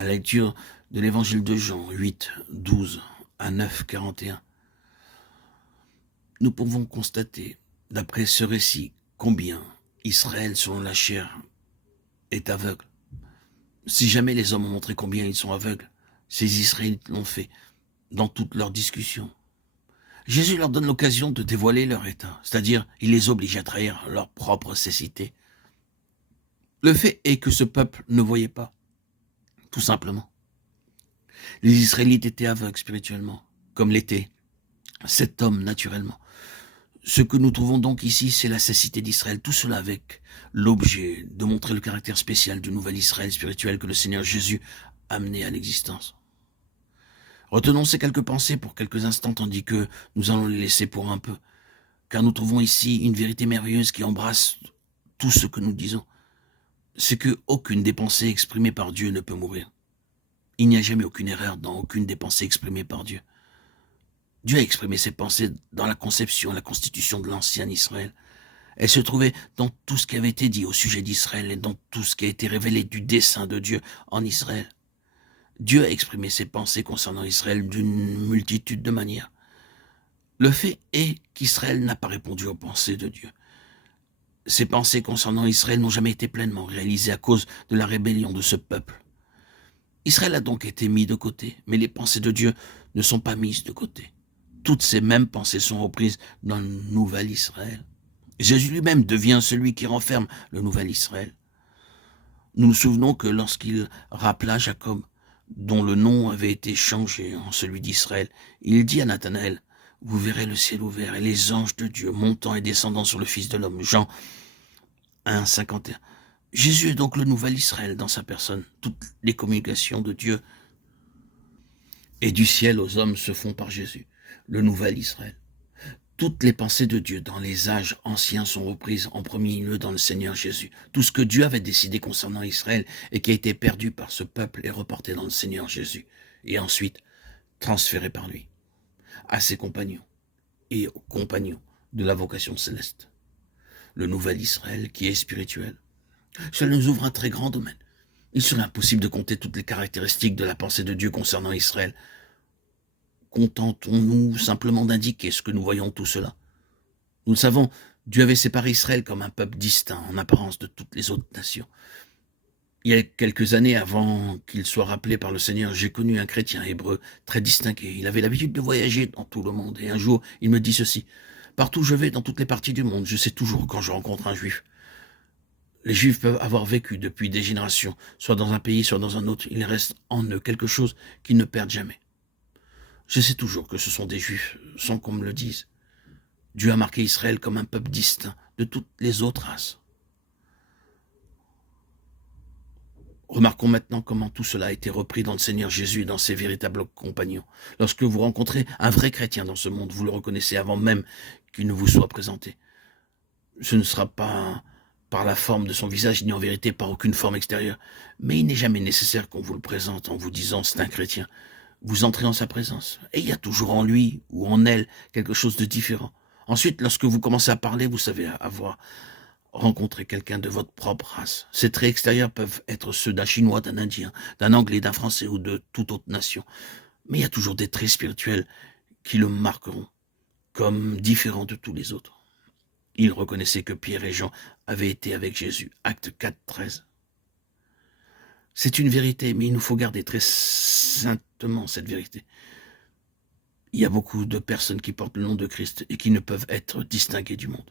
La lecture de l'évangile de Jean 8, 12 à 9, 41. Nous pouvons constater, d'après ce récit, combien Israël, selon la chair, est aveugle. Si jamais les hommes ont montré combien ils sont aveugles, ces Israélites l'ont fait dans toutes leurs discussions. Jésus leur donne l'occasion de dévoiler leur état, c'est-à-dire il les oblige à trahir leur propre cécité. Le fait est que ce peuple ne voyait pas, tout simplement. Les Israélites étaient aveugles spirituellement, comme l'était cet homme naturellement. Ce que nous trouvons donc ici, c'est la cécité d'Israël, tout cela avec l'objet de montrer le caractère spécial du nouvel Israël spirituel que le Seigneur Jésus a amené à l'existence. Retenons ces quelques pensées pour quelques instants, tandis que nous allons les laisser pour un peu, car nous trouvons ici une vérité merveilleuse qui embrasse tout ce que nous disons. C'est que aucune des pensées exprimées par Dieu ne peut mourir. Il n'y a jamais aucune erreur dans aucune des pensées exprimées par Dieu. Dieu a exprimé ses pensées dans la conception, la constitution de l'ancien Israël. Elle se trouvait dans tout ce qui avait été dit au sujet d'Israël et dans tout ce qui a été révélé du dessein de Dieu en Israël. Dieu a exprimé ses pensées concernant Israël d'une multitude de manières. Le fait est qu'Israël n'a pas répondu aux pensées de Dieu. Ses pensées concernant Israël n'ont jamais été pleinement réalisées à cause de la rébellion de ce peuple. Israël a donc été mis de côté, mais les pensées de Dieu ne sont pas mises de côté. Toutes ces mêmes pensées sont reprises dans le nouvel Israël. Jésus lui-même devient celui qui renferme le nouvel Israël. Nous nous souvenons que lorsqu'il rappela Jacob, dont le nom avait été changé en celui d'Israël, il dit à Nathanaël, « Vous verrez le ciel ouvert et les anges de Dieu montant et descendant sur le Fils de l'homme. » Jean 1, 51. Jésus est donc le nouvel Israël dans sa personne. Toutes les communications de Dieu et du ciel aux hommes se font par Jésus, le nouvel Israël. Toutes les pensées de Dieu dans les âges anciens sont reprises en premier lieu dans le Seigneur Jésus. Tout ce que Dieu avait décidé concernant Israël et qui a été perdu par ce peuple est reporté dans le Seigneur Jésus et ensuite transféré par lui à ses compagnons et aux compagnons de la vocation céleste. Le nouvel Israël qui est spirituel. Cela nous ouvre un très grand domaine. Il serait impossible de compter toutes les caractéristiques de la pensée de Dieu concernant Israël. Contentons-nous simplement d'indiquer ce que nous voyons tout cela. Nous le savons, Dieu avait séparé Israël comme un peuple distinct en apparence de toutes les autres nations. Il y a quelques années avant qu'il soit rappelé par le Seigneur, j'ai connu un chrétien hébreu très distingué. Il avait l'habitude de voyager dans tout le monde et un jour, il me dit ceci. Partout où je vais, dans toutes les parties du monde, je sais toujours quand je rencontre un juif. Les Juifs peuvent avoir vécu depuis des générations, soit dans un pays, soit dans un autre. Il reste en eux quelque chose qu'ils ne perdent jamais. Je sais toujours que ce sont des Juifs, sans qu'on me le dise. Dieu a marqué Israël comme un peuple distinct de toutes les autres races. Remarquons maintenant comment tout cela a été repris dans le Seigneur Jésus et dans ses véritables compagnons. Lorsque vous rencontrez un vrai chrétien dans ce monde, vous le reconnaissez avant même qu'il ne vous soit présenté. Ce ne sera pas par la forme de son visage, ni en vérité par aucune forme extérieure. Mais il n'est jamais nécessaire qu'on vous le présente en vous disant « c'est un chrétien ». Vous entrez en sa présence, et il y a toujours en lui ou en elle quelque chose de différent. Ensuite, lorsque vous commencez à parler, vous savez avoir rencontré quelqu'un de votre propre race. Ces traits extérieurs peuvent être ceux d'un Chinois, d'un Indien, d'un Anglais, d'un Français ou de toute autre nation. Mais il y a toujours des traits spirituels qui le marqueront comme différents de tous les autres. Il reconnaissait que Pierre et Jean avaient été avec Jésus. Acte 4, 13. C'est une vérité, mais il nous faut garder très saintement cette vérité. Il y a beaucoup de personnes qui portent le nom de Christ et qui ne peuvent être distinguées du monde.